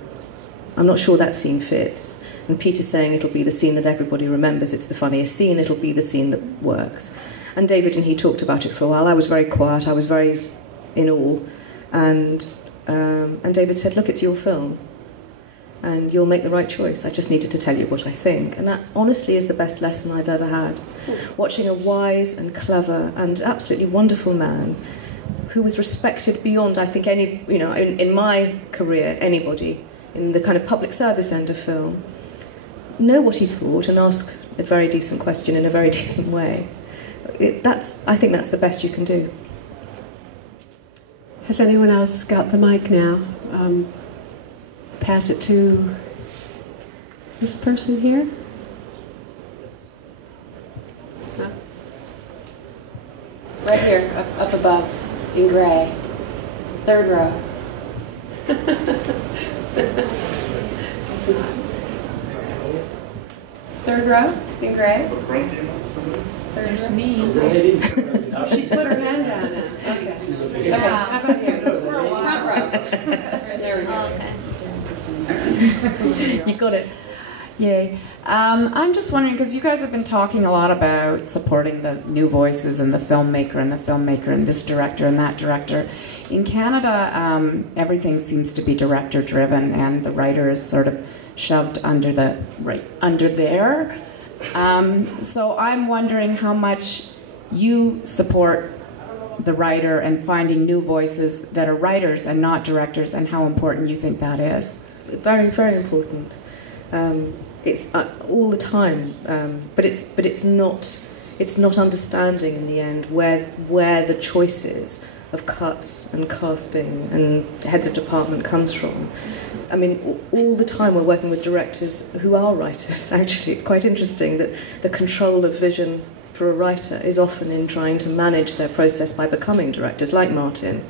I'm not sure that scene fits. And Peter saying, it'll be the scene that everybody remembers. It's the funniest scene. It'll be the scene that works. And David and he talked about it for a while. I was very quiet. I was very in awe. And David said, look, it's your film. And you'll make the right choice. I just needed to tell you what I think. And that honestly is the best lesson I've ever had. Watching a wise and clever and absolutely wonderful man who was respected beyond, I think, any, in my career, anybody in the kind of public service end of film, know what he thought and ask a very decent question in a very decent way. I think that's the best you can do. Has anyone else got the mic now? Pass it to this person here. No. Right here, up above, in gray. 3rd row. Third row, in gray. There's me. Oh, she's put her hand down now. Okay. Okay, how about here? Front row. There we go. Oh, okay. You got it. Yay. I'm just wondering, because you guys have been talking a lot about supporting the new voices and the filmmaker and this director and that director. In Canada, everything seems to be director-driven, and the writer is sort of shoved under there. So I'm wondering how much you support the writer and finding new voices that are writers and not directors, and how important you think that is. Very, very important. It's all the time, but it's not understanding in the end where the choices of cuts and casting and heads of department comes from. I mean, all the time we're working with directors who are writers, actually. It's quite interesting that the control of vision for a writer is often in trying to manage their process by becoming directors, like Martin.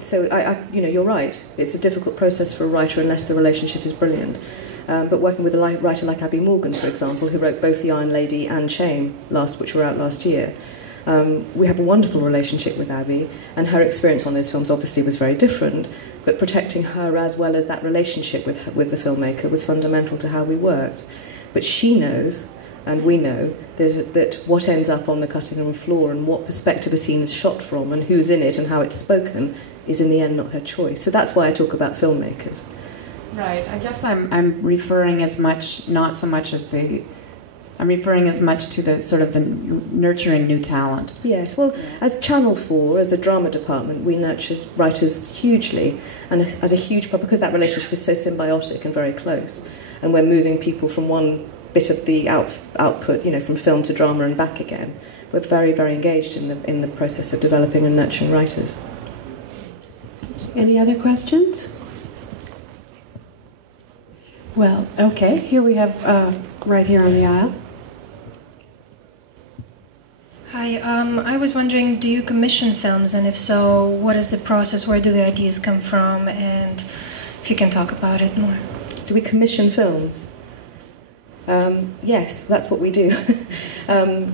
So you're right. It's a difficult process for a writer unless the relationship is brilliant. But working with a writer like Abby Morgan, for example, who wrote both The Iron Lady and Shame, which were out last year, we have a wonderful relationship with Abby, and her experience on those films obviously was very different, but protecting her as well as that relationship with the filmmaker was fundamental to how we worked. But she knows And we know that what ends up on the cutting room floor and what perspective a scene is shot from and who's in it and how it's spoken is in the end not her choice. So that's why I talk about filmmakers. Right. I guess I'm referring as much, not so much as I'm referring as much to the sort of the nurturing new talent. Yes, well, as Channel 4, as a drama department, we nurture writers hugely, and as a huge part, because that relationship is so symbiotic and very close, and we're moving people from one bit of the output, from film to drama and back again. We're very, very engaged in the process of developing and nurturing writers. Any other questions? Well, okay, here we have, right here on the aisle. Hi, I was wondering, do you commission films, and if so, what is the process, where do the ideas come from, and if you can talk about it more. Do we commission films? Yes, that's what we do.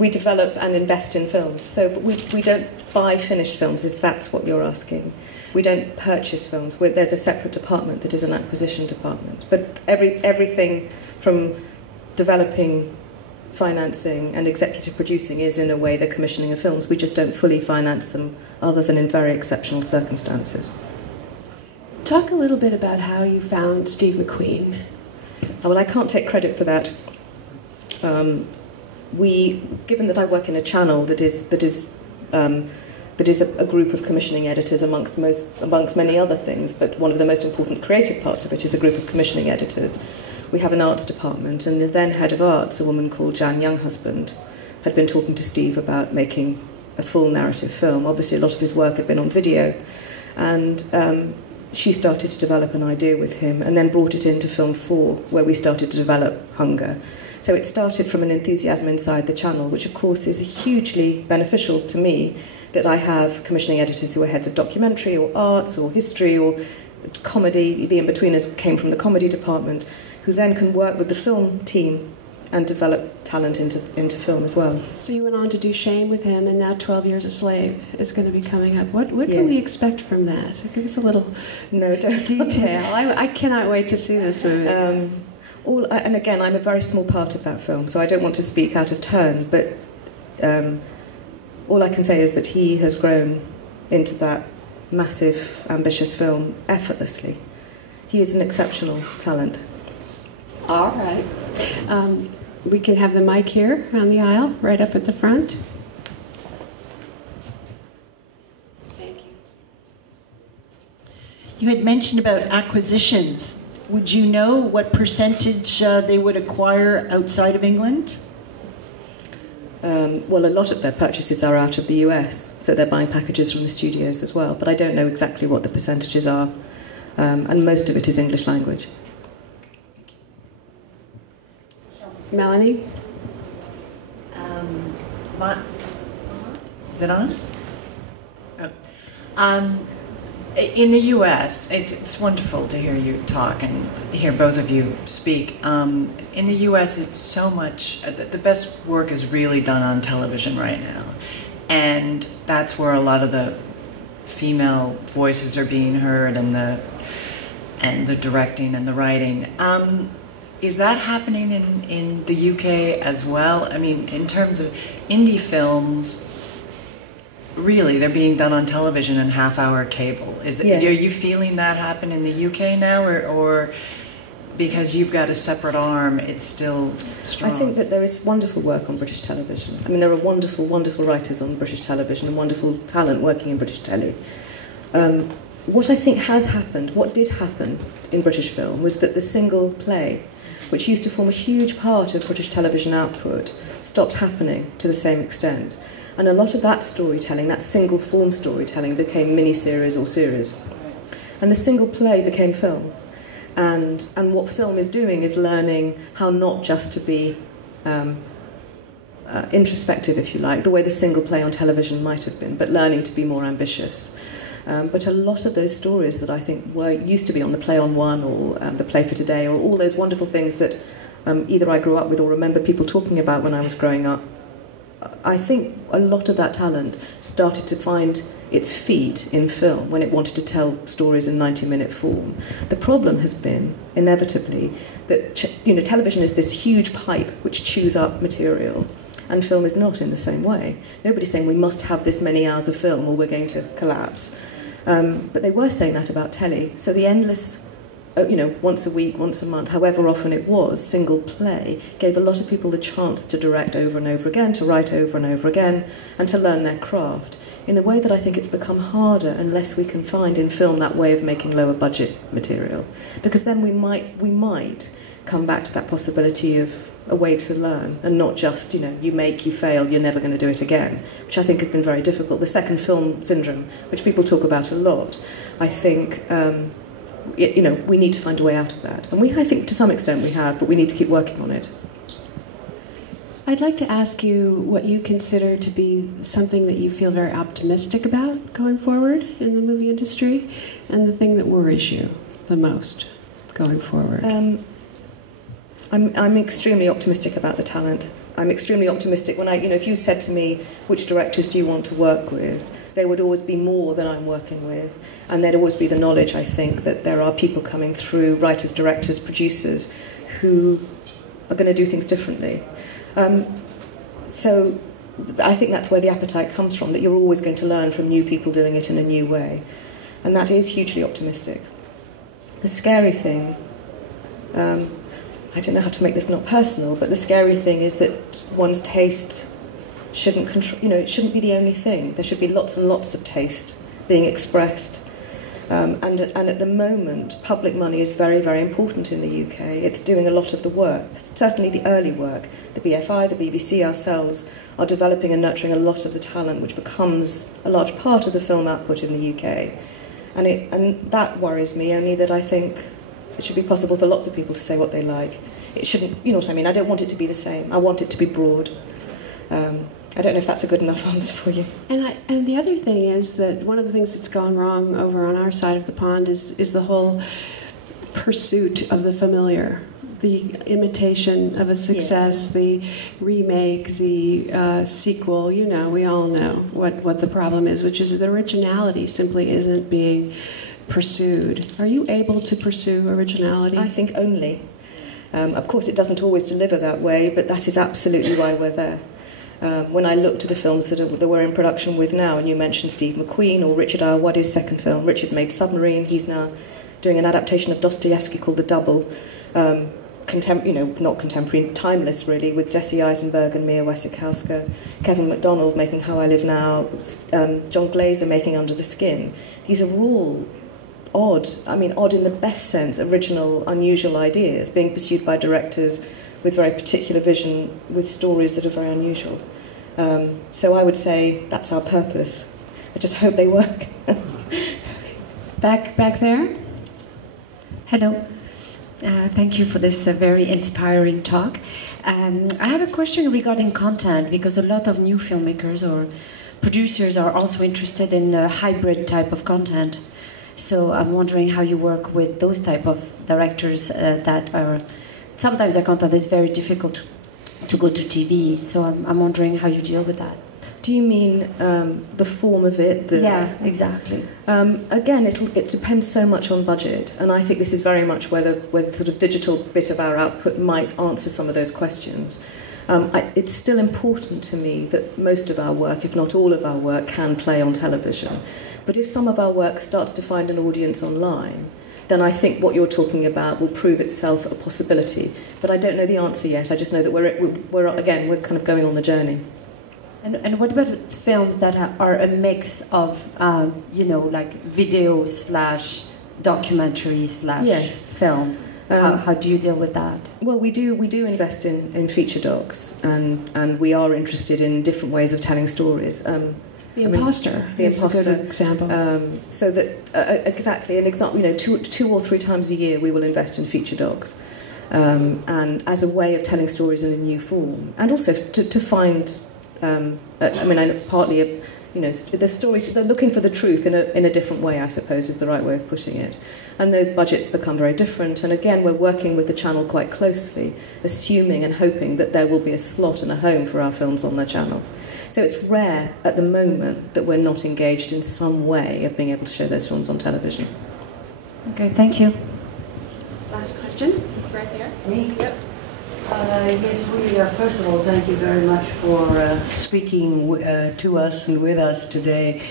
We develop and invest in films, so we don't buy finished films, if that's what you're asking. We don't purchase films. There's a separate department that is an acquisition department. But everything from developing, financing, and executive producing is, in a way, the commissioning of films. We just don't fully finance them, other than in very exceptional circumstances. Talk a little bit about how you found Steve McQueen. Oh, well, I can't take credit for that. Given that I work in a channel that is a group of commissioning editors amongst many other things, but one of the most important creative parts of it is a group of commissioning editors. We have an arts department, and the then head of arts, a woman called Jan Younghusband, had been talking to Steve about making a full narrative film. Obviously, a lot of his work had been on video, and she started to develop an idea with him and then brought it into Film 4, where we started to develop Hunger. So it started from an enthusiasm inside the channel, which of course is hugely beneficial to me, that I have commissioning editors who are heads of documentary or arts or history or comedy. The in-betweeners came from the comedy department, who then can work with the film team and develop talent into film as well. So you went on to do Shame with him, and now 12 Years a Slave is going to be coming up. What can we expect from that? Give us a little detail. I cannot wait to see this movie. And again, I'm a very small part of that film, so I don't want to speak out of turn, but all I can say is that he has grown into that massive, ambitious film effortlessly. He is an exceptional talent. All right. We can have the mic here on the aisle, right up at the front. Thank you. You had mentioned about acquisitions. Would you know what percentage they would acquire outside of England? Well, a lot of their purchases are out of the US, so they're buying packages from the studios as well, but I don't know exactly what the percentages are, and most of it is English language. Melanie? Is it on? Oh. In the U.S., it's wonderful to hear you talk and hear both of you speak. In the U.S., it's so much, the best work is really done on television right now. And that's where a lot of the female voices are being heard, and the directing and the writing. Is that happening in the UK as well? I mean, in terms of indie films, really, they're being done on television and half-hour cable. Are you feeling that happen in the UK now, or because you've got a separate arm, it's still strong? I think that there is wonderful work on British television. I mean, there are wonderful, wonderful writers on British television and wonderful talent working in British telly. What I think has happened, what did happen in British film, was that the single play, which used to form a huge part of British television output, stopped happening to the same extent. And a lot of that storytelling, that single form storytelling, became mini-series or series. And the single play became film. And what film is doing is learning how not just to be introspective, if you like, the way the single play on television might have been, but learning to be more ambitious. But a lot of those stories that I think used to be on the Play on One or the Play for Today, or all those wonderful things that either I grew up with or remember people talking about when I was growing up, I think a lot of that talent started to find its feet in film when it wanted to tell stories in 90-minute form. The problem has been, inevitably, that television is this huge pipe which chews up material, and film is not in the same way. Nobody's saying we must have this many hours of film or we're going to collapse. But they were saying that about telly. So the endless, once a week, once a month, however often it was, single play, gave a lot of people the chance to direct over and over again, to write over and over again, and to learn their craft, in a way that I think it's become harder unless we can find in film that way of making lower budget material. Because then we might come back to that possibility of a way to learn, and not just, you make, you fail, you're never going to do it again, which I think has been very difficult. The second film syndrome, which people talk about a lot, I think, we need to find a way out of that. And I think to some extent we have, but we need to keep working on it. I'd like to ask you what you consider to be something that you feel very optimistic about going forward in the movie industry, and the thing that worries you the most going forward. I'm extremely optimistic about the talent. I'm extremely optimistic when if you said to me, which directors do you want to work with, there would always be more than I'm working with, and there'd always be the knowledge, I think, that there are people coming through, writers, directors, producers, who are going to do things differently. So I think that's where the appetite comes from, that you're always going to learn from new people doing it in a new way. And that is hugely optimistic. The scary thing, I don't know how to make this not personal, but the scary thing is that one's taste shouldn't it shouldn't be the only thing. There should be lots and lots of taste being expressed. And at the moment, public money is very, very important in the UK. It's doing a lot of the work, certainly the early work. The BFI, the BBC, ourselves are developing and nurturing a lot of the talent which becomes a large part of the film output in the UK. And that worries me, only that I think it should be possible for lots of people to say what they like. It shouldn't, you know what I mean? I don't want it to be the same. I want it to be broad. I don't know if that's a good enough answer for you. And the other thing is that one of the things that's gone wrong over on our side of the pond is the whole pursuit of the familiar, the imitation of a success, the remake, the sequel. We all know what the problem is, which is that originality simply isn't being pursued. Are you able to pursue originality? I think only. Of course, it doesn't always deliver that way, but that is absolutely why we're there. When I look to the films that we're in production with now, and you mentioned Steve McQueen or Richard Ayoade's second film. Richard made Submarine. He's now doing an adaptation of Dostoevsky called The Double, not contemporary, timeless really, with Jesse Eisenberg and Mia Wasikowska. Kevin MacDonald making How I Live Now. John Glazer making Under the Skin. These are all odd in the best sense, original, unusual ideas being pursued by directors with very particular vision, with stories that are very unusual. So I would say that's our purpose. I just hope they work. Back there. Hello. Thank you for this very inspiring talk. I have a question regarding content, because a lot of new filmmakers or producers are also interested in a hybrid type of content. So I'm wondering how you work with those type of directors that are... Sometimes their content is very difficult to go to TV, so I'm wondering how you deal with that. Do you mean the form of it? Yeah, exactly. Again, it depends so much on budget, and I think this is very much where the sort of digital bit of our output might answer some of those questions. It's still important to me that most of our work, if not all of our work, can play on television. But if some of our work starts to find an audience online, then I think what you're talking about will prove itself a possibility. But I don't know the answer yet. I just know that we're kind of going on the journey. And what about films that are a mix of, like video / documentary / film? How do you deal with that? Well, we do invest in feature docs, and we are interested in different ways of telling stories. The Imposter is a good example. So that exactly an example. 2 or 3 times a year we will invest in feature docs, and as a way of telling stories in a new form, and also to find. Partly the story. They're looking for the truth in a different way, I suppose, is the right way of putting it. And those budgets become very different. And again, we're working with the channel quite closely, assuming and hoping that there will be a slot and a home for our films on their channel. So it's rare at the moment that we're not engaged in some way of being able to show those films on television. Okay, thank you. Last question, right there. Me? Yep. Yes, first of all, thank you very much for speaking to us and with us today.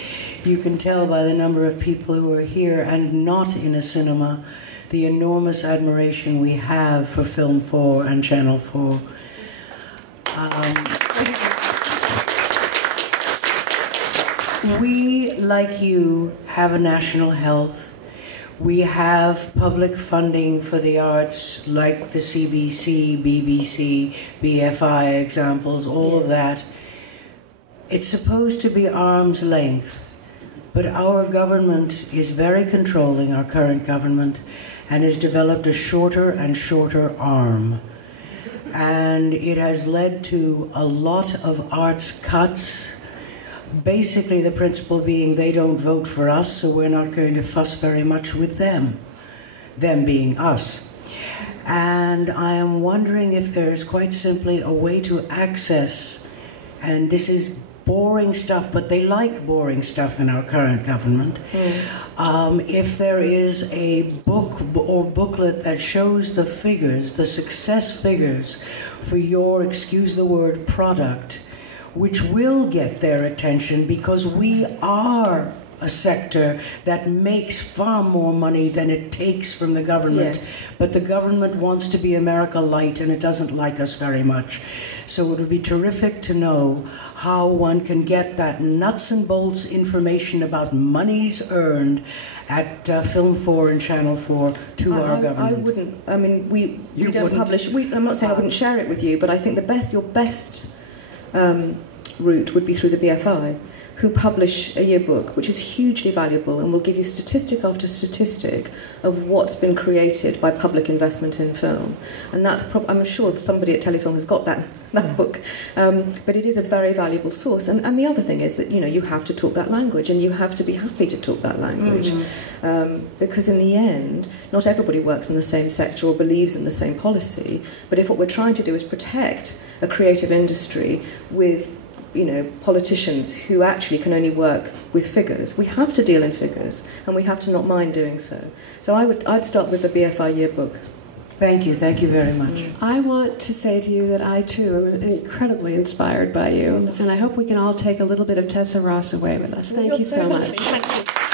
You can tell by the number of people who are here and not in a cinema the enormous admiration we have for Film 4 and Channel 4. We, like you, have a national health. We have public funding for the arts, like the CBC, BBC, BFI examples, all of that. It's supposed to be arm's length, but our government is very controlling, our current government, and has developed a shorter and shorter arm. And it has led to a lot of arts cuts. Basically, the principle being they don't vote for us, so we're not going to fuss very much with them being us. And I am wondering if there is quite simply a way to access, and this is boring stuff, but they like boring stuff in our current government. If there is a book or booklet that shows the figures, the success figures for your, excuse the word, product, which will get their attention because we are a sector that makes far more money than it takes from the government. Yes. But the government wants to be America light and it doesn't like us very much. So it would be terrific to know how one can get that nuts and bolts information about monies earned at Film 4 and Channel 4 to our government. I wouldn't. I mean, we don't publish. I'm not saying I wouldn't share it with you, but I think your best route would be through the BFI, who publish a yearbook, which is hugely valuable and will give you statistic after statistic of what's been created by public investment in film. And that's I'm sure somebody at Telefilm has got that book, but it is a very valuable source. And the other thing is that you have to talk that language, and you have to be happy to talk that language, because in the end, not everybody works in the same sector or believes in the same policy. But if what we're trying to do is protect a creative industry with politicians who actually can only work with figures, we have to deal in figures, and we have to not mind doing so. So I'd start with the BFI yearbook. Thank you very much. I want to say to you that I too am incredibly inspired by you, and I hope we can all take a little bit of Tessa Ross away with us. Thank you so much. Thank you.